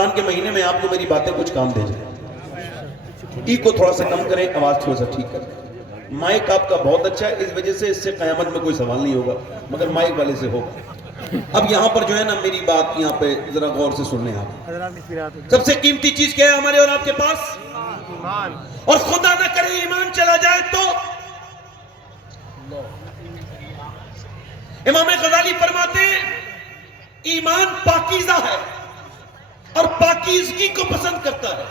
رمضان کے مہینے میں آپ کو میری باتیں کچھ کام دے جائیں. ای کو تھوڑا سا کم کریں, آواز تھوڑا سا ٹھیک کریں. مائک آپ کا بہت اچھا ہے, اس وجہ سے اس سے قیامت میں کوئی سوال نہیں ہوگا, مگر مائک والے سے ہوگا. اب یہاں پر جو ہے نا میری بات یہاں پہ ذرا غور سے سن لیں آپ. سب سے قیمتی چیز کیا ہے ہمارے اور آپ کے پاس؟ ایمان. اور خدا نہ کرے ایمان چلا جائے تو امام غزالی فرماتے ہیں ایمان پاکیزہ ہے اور پاکیزگی کو پسند کرتا ہے.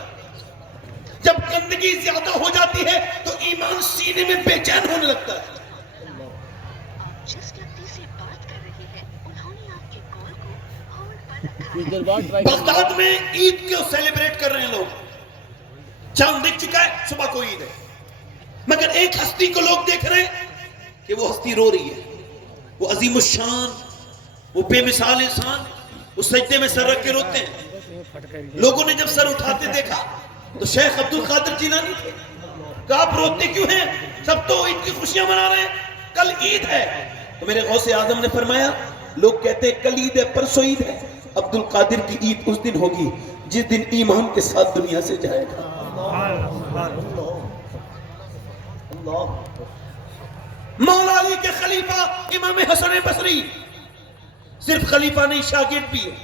جب گندگی زیادہ ہو جاتی ہے تو ایمان سینے میں بے چین ہونے لگتا ہے. بغداد میں عید کو سیلیبریٹ کر رہے ہیں لوگ. چاند دکھ چکا ہے, صبح کو عید ہے, مگر ایک ہستی کو لوگ دیکھ رہے ہیں کہ وہ ہستی رو رہی ہے. وہ عظیم الشان, وہ بے مثال انسان, وہ سجدے میں سر رکھ کے روتے ہیں. لوگوں نے جب سر اٹھاتے دیکھا تو شیخ عبد القادر جیلانی تھے. کہ آپ روتے کیوں ہیں؟ سب تو عید کی خوشیاں منا رہے ہیں, کل عید ہے. تو میرے غوث اعظم نے فرمایا لوگ کہتے ہیں کل عید ہے, پرسوں عید ہے. عبد القادر کی عید اس دن ہوگی جس دن ایمان کے ساتھ دنیا سے جائے گا. مولا علی کے خلیفہ امام حسن بصری صرف خلیفہ نہیں, شاگرد بھی ہے,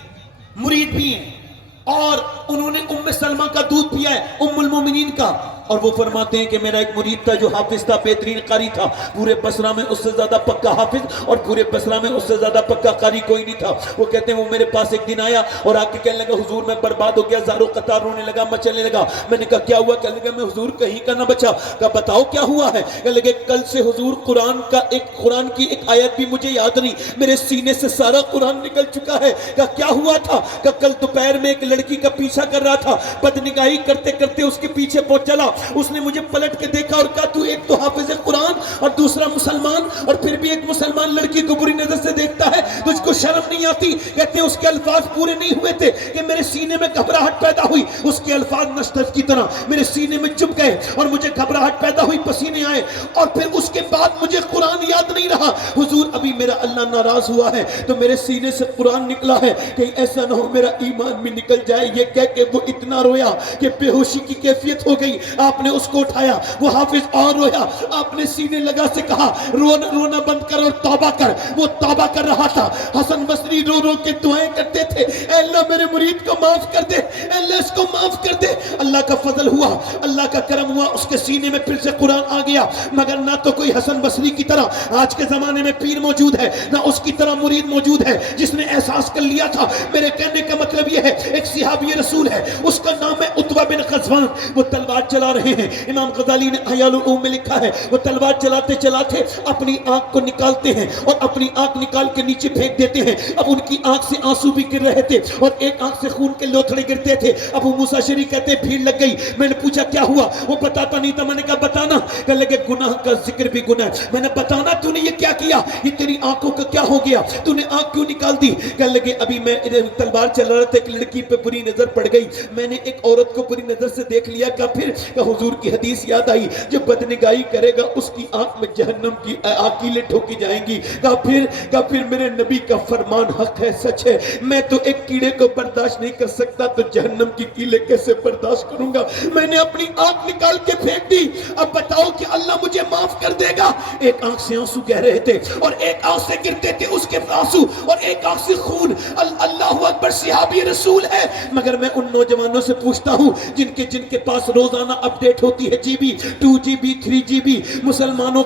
مرید بھی ہیں, اور انہوں نے ام سلمہ کا دودھ پیا ہے, ام المومنین کا. اور وہ فرماتے ہیں کہ میرا ایک مرید تھا جو حافظ تھا, بہترین قاری تھا. پورے بصرہ میں اس سے زیادہ پکا حافظ اور پورے بصرہ میں اس سے زیادہ پکا قاری کوئی نہیں تھا. وہ کہتے ہیں وہ میرے پاس ایک دن آیا اور آ کے کہنے لگا حضور میں برباد ہو گیا, زارو قطار رونے لگا, مچلنے لگا. میں نے کہا کیا ہوا؟ کہنے لگا میں حضور کہیں کا نہ بچا. کہا بتاؤ کیا ہوا ہے؟ کہنے لگے کل سے حضور قرآن کی ایک آیت بھی مجھے یاد نہیں, میرے سینے سے سارا قرآن نکل چکا ہے. کہا کیا ہوا تھا؟ کہا کل دوپہر میں ایک لڑکی کا پیچھا کر رہا تھا, بدنگاہی کرتے کرتے اس کے پیچھے پہنچ چلا. اس نے مجھے پلٹ کے دیکھا اور کہا تو ایک تو حافظ قرآن اور دوسرا مسلمان, اور پھر بھی ایک مسلمان لڑکی کو بری نظر سے دیکھتا ہے, تجھ کو شرم نہیں آتی؟ کہتے ہیں اس کے الفاظ پورے نہیں ہوئے تھے کہ میرے سینے میں گھبراہٹ پیدا ہوئی. اس کے الفاظ نشتر کی طرح میرے سینے میں چپ گئے اور مجھے گھبراہٹ پیدا ہوئی, پسینے آئے, اور پھر اس کے بعد مجھے قرآن یاد نہیں رہا. حضور ابھی میرا اللہ ناراض ہوا ہے تو میرے سینے سے قرآن نکلا ہے, کہیں ایسا نہ ہو میرا ایمان بھی نکل جائے. یہ کہہ کے وہ اتنا رویا کہ بے ہوشی کی کیفیت ہو گئی. آپ نے اس کو اٹھایا, وہ حافظ اور رویا. آپ نے سینے لگا سے کہا رونا بند کر اور توبہ کر. وہ توبہ کر رہا تھا. حسن بصری رو رو کے دعائیں کرتے تھے, اے اللہ میرے مرید کو معاف کر دے, اے اللہ اس کو معاف کر دے. اللہ کا فضل ہوا, اللہ کا کرم ہوا, اس کے سینے میں پھر سے قرآن آ گیا. مگر نہ تو کوئی حسن بصری کی طرح آج کے زمانے میں پیر موجود ہے, نہ اس کی طرح مرید موجود ہے جس نے احساس کر لیا تھا. میرے کہنے کا مطلب یہ ہے ایک صحابی رسول ہے, اس کا نام ہے عتبہ بن غزوان. وہ تلوار چلا رہے ہیں. امام غزالی نے احیاء العلوم میں لکھا ہے وہ تلوار چلاتے چلاتے اپنی آنکھ کو نکالتے ہیں اور اپنی آنکھ نکال کے نیچے پھینک دیتے ہیں. اب ان کی آنکھ سے آنسو بھی گر رہے تھے اور ایک آنکھ سے خون کے لوتھڑے گرتے تھے. ابو موسیٰ شری کہتے ہیں بھیڑ لگ گئی. میں نے پوچھا کیا ہوا؟ وہ بتاتا نہیں تھا. میں نے کہا بتانا. کہنے لگے گناہ کا ذکر بھی گناہ ہے. میں نے بتانا تو نے یہ کیا کیا, یہ تیری آنکھوں کا کیا ہو گیا, تو نے آنکھ کیوں نکال دی؟ کہنے لگے ابھی میں تلوار چلا رہا تھا, ایک لڑکی پہ بری نظر پڑ گئی, میں نے ایک عورت کو بری نظر سے دیکھ لیا. کہا پھر؟ کہ حضور کی حدیث یاد آئی جو بدنگاہی کرے گا اس کی آنکھ میں جہنم کی آکیلیں ٹھوکی جائیں گی. کہا پھر میرے نبی کا فرمان حق ہے, سچ ہے. میں تو ایک کیڑے کو برداشت نہیں کر سکتا تو جہنم کی کیلیں کیسے برداشت کروں گا؟ میں نے اپنی آنکھ نکال کے پھینک دی. اب بتاؤ کہ اللہ مجھے معاف کر دے گا؟ ایک آنکھ سے آنسو کہہ رہے تھے اور ایک آنکھ سے گرتے تھے اس کے آنسو اور ایک آنکھ سے خون. اللہ اکبر, صحابی رسول ہے. مگر میں ان نوجوانوں سے پوچھتا ہوں جن کے پاس روزانہ اپڈیٹ ہوتی ہے جی بی 2 GB 3 GB, مسلمانوں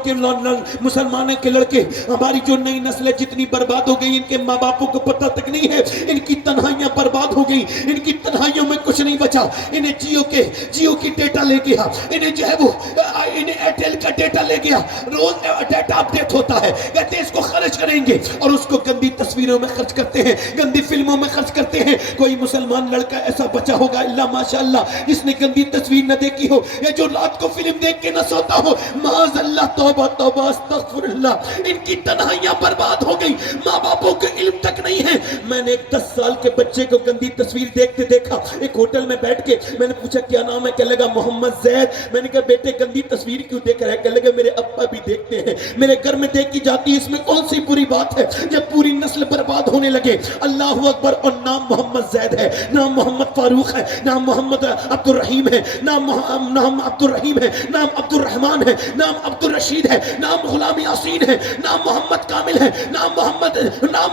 کے لڑکے, ہماری جو نئی نسل جتنی برباد ہو گئی, ان کے ماں باپوں کو پتہ تک نہیں ہے. ان کی تنہائیاں برباد ہو گئی, ان کی تنہائیوں میں کچھ نہیں بچا. انہیں جیو کی ڈیٹا لے گیا, انہیں جو ہے وہ انہیں ایئرٹیل کا ڈیٹا لے گیا. روز ڈیٹا اپڈیٹ ہوتا ہے, کہتے ہیں اس کو خرچ کریں گے اور اس کو گندی تصویروں میں خرچ کرتے ہیں, گندی فلموں میں خرچ کرتے ہیں. کوئی مسلمان لڑکا ایسا بچا ہوگا اللہ ماشاءاللہ جس نے گندی تصویر نہ دیکھی ہو, یا جو رات کو فلم دیکھ کے نہ سوتا ہو. معاذ اللہ, توبہ توبہ استغفر اللہ. ان کی تنہائیاں برباد ہو گئی, ماں باپوں کے علم تک نہیں ہے. میں نے ایک 10 سال کے بچے کو گندی تصویر دیکھتے دیکھا ایک ہوٹل میں بیٹھ کے. میں نے پوچھا کیا نام ہے؟ کہنے لگا محمد زید. میں نے کہا بیٹے گندی تصویر کیوں دیکھ رہا ہے؟ کہنے لگا میرے ابا بھی دیکھتے ہیں, میرے میرے گھر میں دیکھی جاتی، اس میں کون سی بری بات ہے؟ جب پوری نسل برباد ہونے لگے، اللہ اکبر، اور نام محمد زید ہے، نام محمد فاروق ہے، نام محمد عبد الرحیم ہے، نام عبد الرحیم ہے، نام عبد الرحمن ہے، نام عبد الرشید ہے، نام غلام یاسین ہے، نام محمد کامل ہے، نام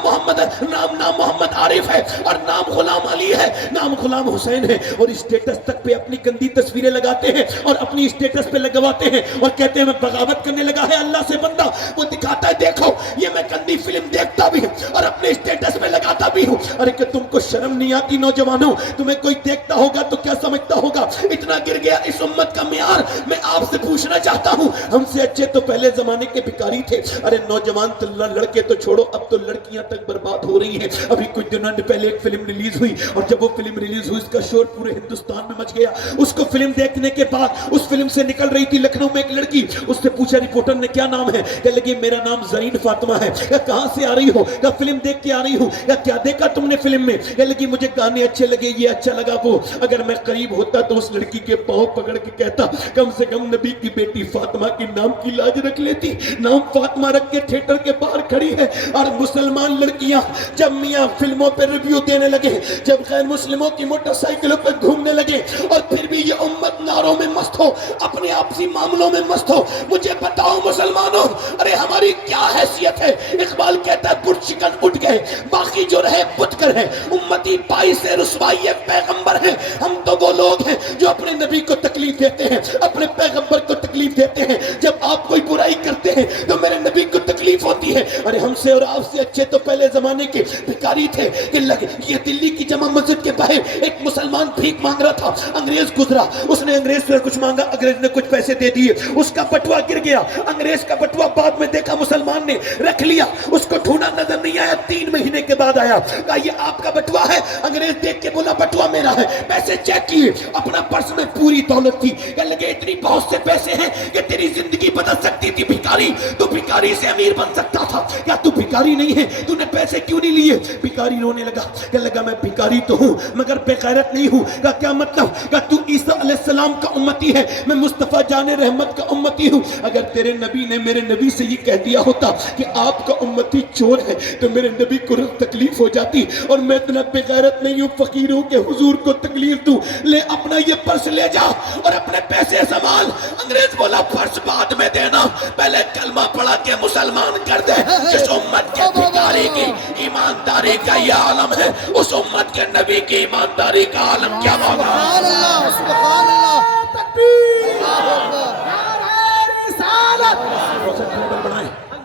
محمد عارف ہے، اور نام غلام علی ہے، نام غلام حسین ہے، اور اسٹیٹس تک پہ اپنی گندی تصویریں لگاتے ہیں اور اپنی اسٹیٹس پہ لگواتے ہیں اور کہتے ہیں میں بغاوت کرنے لگا ہے اللہ سے بندہ. وہ دکھاتا ہے دیکھو یہ میں گندی فلم دیکھتا بھی ہوں اور اپنے اسٹیٹس پہ لگاتا بھی ہوں. ارے کہ تم کو شرم نہیں آتی نوجوانوں؟ تمہیں کوئی دیکھتا ہوگا تو کیا سمجھتا ہوگا اتنا گر گیا اس امت کا معیار. میں آپ سے پوچھنا چاہتا ہوں، ہم سے اچھے تو پہلے زمانے کے بھکاری تھے. ارے نوجوان لڑکے تو چھوڑو، اب تو لڑکیاں تک برباد ہو رہی ہیں. ابھی کچھ دنوں پہلے ایک فلم ریلیز ہوئی اور جب وہ فلم ریلیز ہوئی اس کا شور پورے ہندوستان میں مچ گیا. اس کو فلم دیکھنے کے بعد اس فلم سے نکل رہی تھی لکھنؤ میں ایک لڑکی، اس سے پوچھا رپورٹر نے کیا نام ہے؟ کہنے لگی میرا نام زرین فاطمہ ہے. کہاں سے آ رہی ہو؟ فلم دیکھ کے آ رہی ہوں. کیا دیکھا تم نے فلم میں؟ کہنے لگی مجھے گانے اچھے لگے، یہ اچھا لگا وہ. اگر میں قریب ہوتا تو اس لڑکی کے پاؤں پکڑ کے کہتا کم سے کم نبی کی بیٹی فاطمہ کے نام کی لاج رکھ لیتی. نام فاطمہ رکھ کے تھیٹر کے باہر کھڑی ہے. اور مسلمان لڑکیاں جب میاں فلموں پہ ریویو دینے لگے، جب غیر مسلموں کی موٹر سائیکلوں پہ گھومنے لگے، اور پھر بھی یہ امت ناروں میں مست ہو، اپنے آپسی معاملوں میں مست ہو. مجھے بتاؤ مسلمانوں، ارے ہماری کیا حیثیت ہے؟ اقبال کہتا ہے بت شکن اٹھ گئے، باقی جو رہے بت کر ہے. امتی پائی سے رسوائی پیغمبر ہیں. ہم تو وہ لوگ ہیں جو اپنے نبی کو تکلیف دیتے ہیں، اپنے پیغمبر کو تکلیف دیتے ہیں. جب آپ کوئی برائی کرتے ہیں تو میرے نبی کو تکلیف ہوتی ہے. ارے ہم سے اور آپ سے اچھے تو پہلے زمانے کے بھکاری تھے. کہ یہ دلی کی جامع مسجد کے باہر ایک مسلمان بھیک مانگ رہا تھا. انگریز گزرا، اس نے انگریز سے کچھ مانگا، انگریز نے کچھ پیسے دے دیے، اس کا بٹوا گر گیا. انگریز کا بٹوا بعد میں دیکھا مسلمان نے رکھ لیا، اس کو ڈھونڈا نظر نہیں آیا. 3 مہینے کے بعد آیا، کہا یہ آپ کا بٹوا ہے؟ انگریز دیکھ کے بولا بٹوا میرا ہے. پیسے چیک کیے، اپنا پرس میں پوری دولت تھی. کہنے لگے اتنی بہت سے پیسے ہیں کہ تیری زندگی بدل سکتی تھی. بھکاری تو بھکاری سے امیر بن سکتا تھا، کیا تو بھکاری نہیں ہے؟ تو نے پیسے کیوں نہیں لیے؟ بھکاری رونے لگا، کہنے لگا میں بھکاری تو ہوں مگر بے غیرت نہیں ہوں. کہا کیا مطلب؟ کہا تو عیسیٰ علیہ السلام کا امتی ہے، میں مصطفیٰ جان رحمت کا امتی ہوں. اگر تیرے نبی نے میرے نبی سے یہ کہہ دیا ہوتا کہ آپ کا امتی چور ہے تو میرے نبی کو تکلیف ہو جاتی. اور میں اتنا بے غیرت نہیں ہوں فقیر ہوں کہ حضور کو تکلیف دوں. لے اپنا یہ پرس لے جا اور اپنے پیسے سنبھال. انگریز بولا پرس بعد میں دینا، پہلے کلمہ پڑھا کے مسلمان کر دے. جس امت کے بھکاری کی ایمانداری کا یہ عالم ہے، اس امت کے نبی کی ایمانداری کا عالم کیا ہوگا؟ سبحان اللہ، سبحان اللہ.